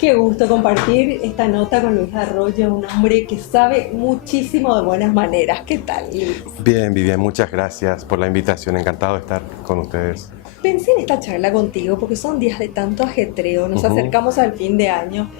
Qué gusto compartir esta nota con Luis Arroyo, un hombre que sabe muchísimo de buenas maneras. ¿Qué tal, Luis? Bien, Vivian, muchas gracias por la invitación. Encantado de estar con ustedes. Pensé en esta charla contigo porque son días de tanto ajetreo, nos Ujú. acercamos al fin de año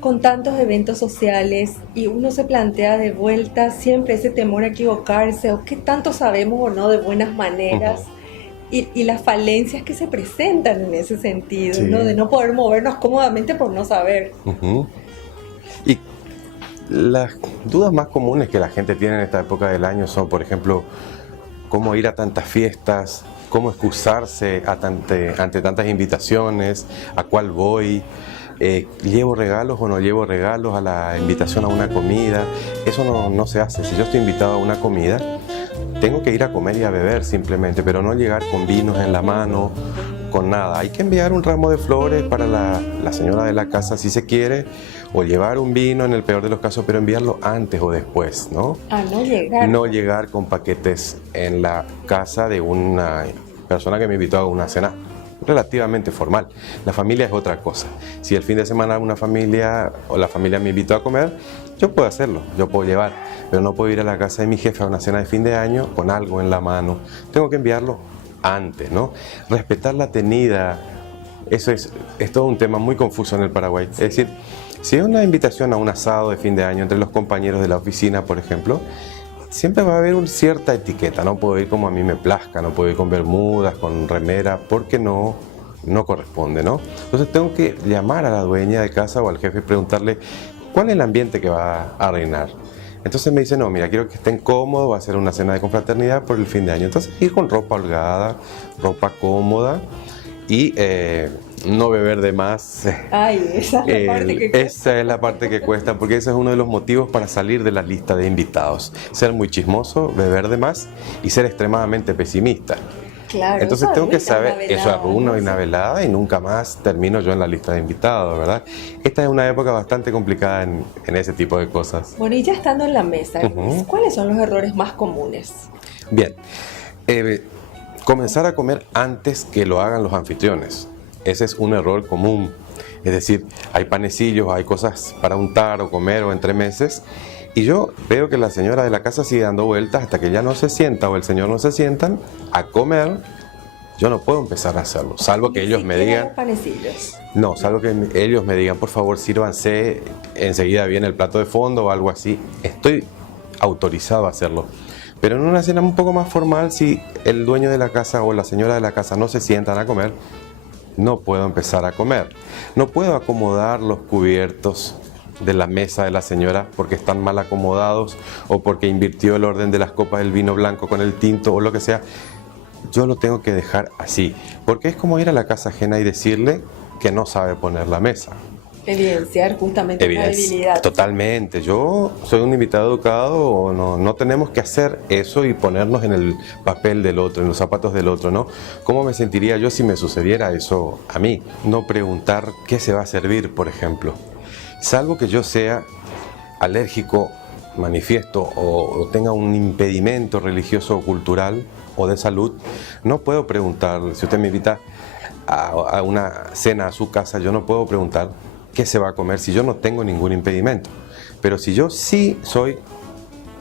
con tantos eventos sociales y uno se plantea de vuelta siempre ese temor a equivocarse o qué tanto sabemos o no de buenas maneras Ujú. y las falencias que se presentan en ese sentido, ¿no? De Sí. no poder movernos cómodamente por no saber. Ujú. Y las dudas más comunes que la gente tiene en esta época del año son, por ejemplo, cómo ir a tantas fiestas, cómo excusarse ante tantas invitaciones, a cuál voy, llevo regalos o no llevo regalos a la invitación a una comida. Eso no se hace. Si yo estoy invitado a una comida, tengo que ir a comer y a beber simplemente, pero no llegar con vinos en la mano, con nada. Hay que enviar un ramo de flores para la señora de la casa si se quiere, o llevar un vino en el peor de los casos, pero enviarlo antes o después, ¿no? A no llegar. No llegar con paquetes en la casa de una persona que me invitó a una cena relativamente formal. La familia es otra cosa. Si el fin de semana una familia o la familia me invitó a comer, yo puedo hacerlo, yo puedo llevar, pero no puedo ir a la casa de mi jefe a una cena de fin de año con algo en la mano. Tengo que enviarlo antes, ¿no? Respetar la tenida, eso es todo un tema muy confuso en el Paraguay. Es decir, si hay una invitación a un asado de fin de año entre los compañeros de la oficina, por ejemplo, siempre va a haber una cierta etiqueta. No puedo ir como a mí me plazca, no puedo ir con bermudas, con remera, porque no corresponde, ¿no? Entonces tengo que llamar a la dueña de casa o al jefe y preguntarle cuál es el ambiente que va a reinar. Entonces me dice, no, mira, quiero que estén cómodos, va a ser una cena de confraternidad por el fin de año. Entonces ir con ropa holgada, ropa cómoda y no beber de más. Ay, esa es la parte que cuesta. Esa es la parte que cuesta, porque ese es uno de los motivos para salir de la lista de invitados. Ser muy chismoso, beber de más y ser extremadamente pesimista. Claro, eso Entonces tengo que arruina una saber, eso velada, arruina ¿no? una Sí. velada y nunca más termino yo en la lista de invitados, ¿verdad? Esta es una época bastante complicada en ese tipo de cosas. Bueno, y ya estando en la mesa, Luis, Ujú. ¿cuáles son los errores más comunes? Bien, eh, comenzar a comer antes que lo hagan los anfitriones. Ese es un error común. Es decir, hay panecillos, hay cosas para untar o comer o entremeses. Y yo veo que la señora de la casa sigue dando vueltas hasta que ya no se sienta o el señor no se sientan a comer. Yo no puedo empezar a hacerlo, salvo que Ni ellos me siquiera digan, los panecillos. no, salvo que ellos me digan, por favor, sírvanse, enseguida viene el plato de fondo o algo así. Estoy autorizado a hacerlo. Pero en una cena un poco más formal, si el dueño de la casa o la señora de la casa no se sientan a comer, no puedo empezar a comer. No puedo acomodar los cubiertos de la mesa de la señora porque están mal acomodados o porque invirtió el orden de las copas del vino blanco con el tinto o lo que sea. Yo lo tengo que dejar así, porque es como ir a la casa ajena y decirle que no sabe poner la mesa. Evidenciar justamente una debilidad. Totalmente. Yo soy un invitado educado, o no tenemos que hacer eso y ponernos en el papel del otro, en los zapatos del otro, ¿no? ¿Cómo me sentiría yo si me sucediera eso a mí? No preguntar qué se va a servir, por ejemplo. Salvo que yo sea alérgico, manifiesto o tenga un impedimento religioso o cultural o de salud, no puedo preguntar. Si usted me invita a una cena a su casa, yo no puedo preguntar qué se va a comer si yo no tengo ningún impedimento. Pero si yo sí soy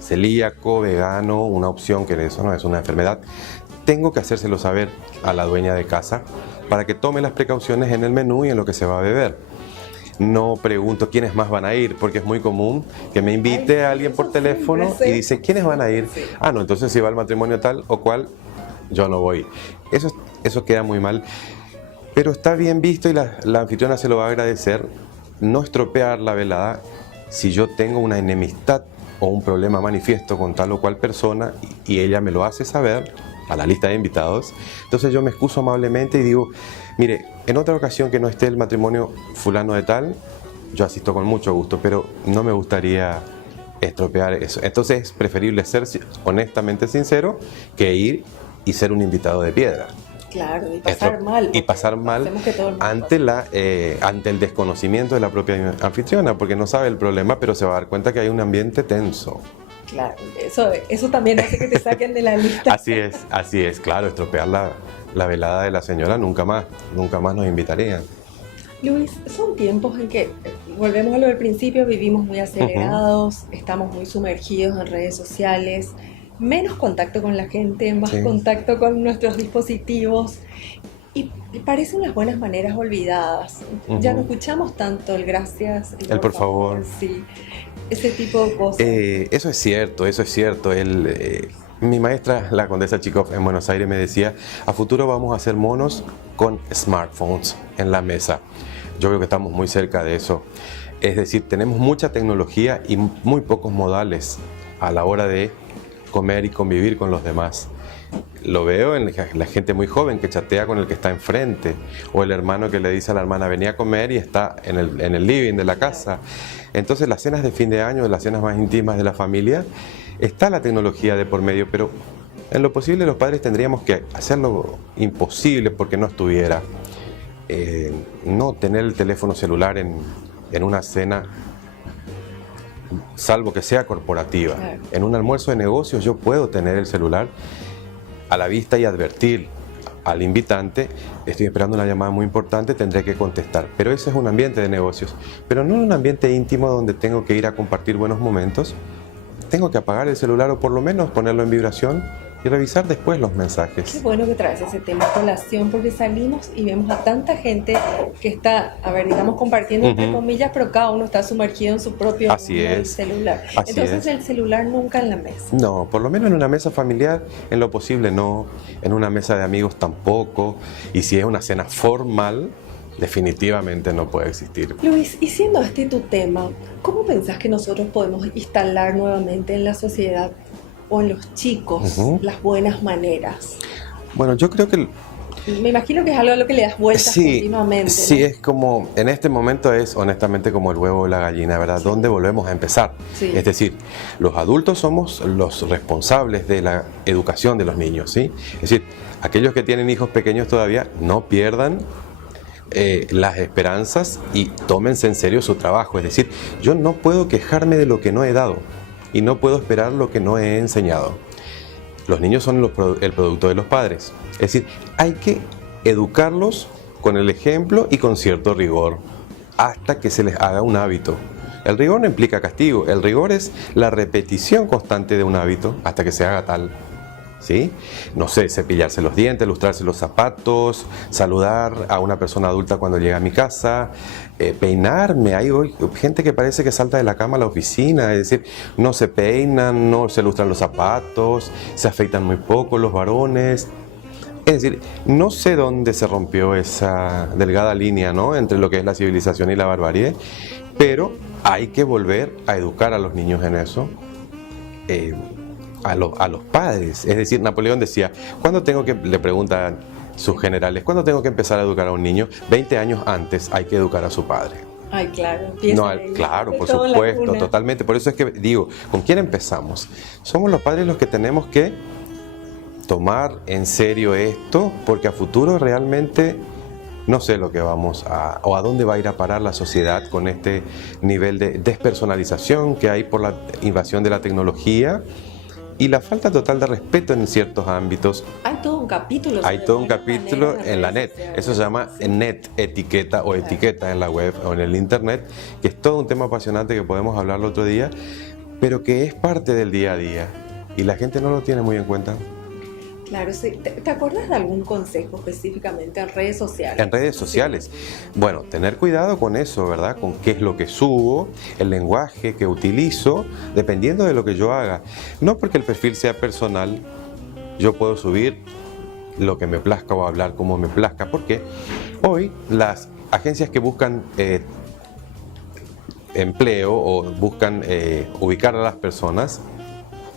celíaco, vegano, una opción que eso no es una enfermedad, tengo que hacérselo saber a la dueña de casa para que tome las precauciones en el menú y en lo que se va a beber. No pregunto quiénes más van a ir, porque es muy común que me invite a alguien por teléfono y dice, ¿quiénes van a ir? Ah, no, entonces si va al matrimonio tal o cual, yo no voy. Eso queda muy mal, pero está bien visto y la anfitriona se lo va a agradecer, no estropear la velada si yo tengo una enemistad o un problema manifiesto con tal o cual persona y ella me lo hace saber a la lista de invitados. Entonces yo me excuso amablemente y digo, mire, en otra ocasión que no esté el matrimonio fulano de tal, yo asisto con mucho gusto, pero no me gustaría estropear eso. Entonces es preferible ser honestamente sincero que ir y ser un invitado de piedra. Claro, y pasar mal. Y pasar mal Hacemos que todo el mundo ante, pase. ante el desconocimiento de la propia anfitriona, porque no sabe el problema, pero se va a dar cuenta que hay un ambiente tenso. Claro, eso también hace que te saquen de la lista. Así es, claro, estropear la velada de la señora nunca más nos invitarían. Luis, son tiempos en que, volvemos a lo del principio, vivimos muy acelerados, estamos muy sumergidos en redes sociales, menos contacto con la gente, más Sí. contacto con nuestros dispositivos y parecen las buenas maneras olvidadas. Ya no escuchamos tanto el gracias, El por favor. sí, ese tipo de cosas. Eso es cierto, eso es cierto. Mi maestra, la condesa Chikov en Buenos Aires, me decía, a futuro vamos a hacer monos con smartphones en la mesa. Yo creo que estamos muy cerca de eso. Es decir, tenemos mucha tecnología y muy pocos modales a la hora de comer y convivir con los demás. Lo veo en la gente muy joven que chatea con el que está enfrente, o el hermano que le dice a la hermana, venía a comer y está en el living de la casa. Entonces las cenas de fin de año, las cenas más íntimas de la familia, está la tecnología de por medio, pero en lo posible los padres tendríamos que hacer lo imposible porque no estuviera. No tener el teléfono celular en una cena, salvo que sea corporativa. Claro. En un almuerzo de negocios yo puedo tener el celular a la vista y advertir al invitante, estoy esperando una llamada muy importante, tendré que contestar. Pero ese es un ambiente de negocios, pero no un ambiente íntimo donde tengo que ir a compartir buenos momentos. Tengo que apagar el celular o por lo menos ponerlo en vibración y revisar después los Qué mensajes. bueno que traes ese tema a colación, porque salimos y vemos a tanta gente que está, a ver, digamos, compartiendo entre comillas, pero cada uno está sumergido en su propio Así mundo del es. celular. Así Entonces es. el celular nunca en la mesa. No, por lo menos en una mesa familiar, en lo posible no, en una mesa de amigos tampoco, y si es una cena formal, definitivamente no puede existir. Luis, y siendo este tu tema, ¿cómo pensás que nosotros podemos instalar nuevamente en la sociedad o en los chicos las buenas maneras? Bueno, yo creo que Me imagino que es algo a lo que le das vueltas continuamente, sí, ¿no? es como, en este momento es honestamente como el huevo o la gallina, ¿verdad? ¿Dónde volvemos a empezar? Sí. Es decir, los adultos somos los responsables de la educación de los niños, ¿sí? Es decir, aquellos que tienen hijos pequeños todavía no pierdan las esperanzas y tómense en serio su trabajo. Es decir, yo no puedo quejarme de lo que no he dado y no puedo esperar lo que no he enseñado. Los niños son el producto de los padres. Es decir, hay que educarlos con el ejemplo y con cierto rigor hasta que se les haga un hábito. El rigor no implica castigo, el rigor es la repetición constante de un hábito hasta que se haga tal. ¿Sí? No sé, cepillarse los dientes, lustrarse los zapatos, saludar a una persona adulta cuando llega a mi casa, peinarme. Hay hoy gente que parece que salta de la cama a la oficina, es decir, no se peinan, no se lustran los zapatos, se afeitan muy poco los varones. Es decir, no sé dónde se rompió esa delgada línea, ¿no?, entre lo que es la civilización y la barbarie, pero hay que volver a educar a los niños en eso. A los padres. Es decir, Napoleón decía, ¿cuándo tengo que, le preguntan sus generales, ¿cuándo tengo que empezar a educar a un niño? 20 años antes hay que educar a su padre. Ay, claro, empieza No, ahí. claro, por Todo en la supuesto, cuna. totalmente. Por eso es que digo, ¿con quién empezamos? Somos los padres los que tenemos que tomar en serio esto, porque a futuro realmente no sé lo que vamos a, o a dónde va a ir a parar la sociedad con este nivel de despersonalización que hay por la invasión de la tecnología y la falta total de respeto en ciertos ámbitos. Hay todo un capítulo. Hay sobre todo un buenas capítulo maneras en la redes net. sociales. Eso se llama net etiqueta o etiqueta en la web o en el internet, que es todo un tema apasionante que podemos hablar el otro día, pero que es parte del día a día y la gente no lo tiene muy en cuenta. Claro, sí. ¿Te acuerdas de algún consejo específicamente en redes sociales? En redes sociales. Bueno, tener cuidado con eso, ¿verdad? Con qué es lo que subo, el lenguaje que utilizo, dependiendo de lo que yo haga. No porque el perfil sea personal, yo puedo subir lo que me plazca o hablar como me plazca, porque hoy las agencias que buscan empleo o buscan ubicar a las personas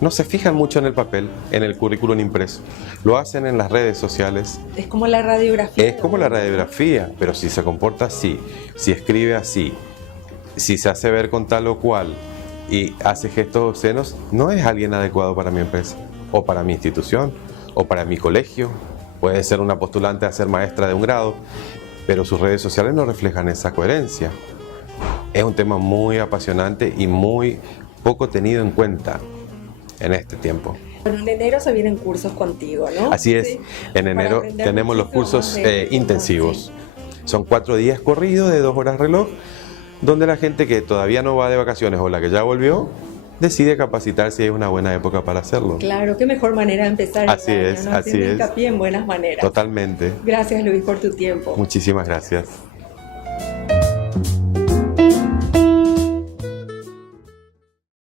no se fijan mucho en el papel, en el currículum impreso. Lo hacen en las redes sociales. Es como la radiografía. Es como la radiografía, pero si se comporta así, si escribe así, si se hace ver con tal o cual y hace gestos obscenos, no es alguien adecuado para mi empresa, o para mi institución, o para mi colegio. Puede ser una postulante a ser maestra de un grado, pero sus redes sociales no reflejan esa coherencia. Es un tema muy apasionante y muy poco tenido en cuenta en este tiempo. Bueno, en enero se vienen cursos contigo, ¿no? Así es, Sí. en Para enero aprender tenemos los muchísimo cursos más de este tema, intensivos. sí. Son 4 días corridos de 2 horas reloj, donde la gente que todavía no va de vacaciones o la que ya volvió, decide capacitarse y es una buena época para hacerlo. Claro, qué mejor manera de empezar Así el año, es, ¿no? así Haciendo es. hincapié en buenas maneras. Totalmente. Gracias, Luis, por tu tiempo. Muchísimas gracias.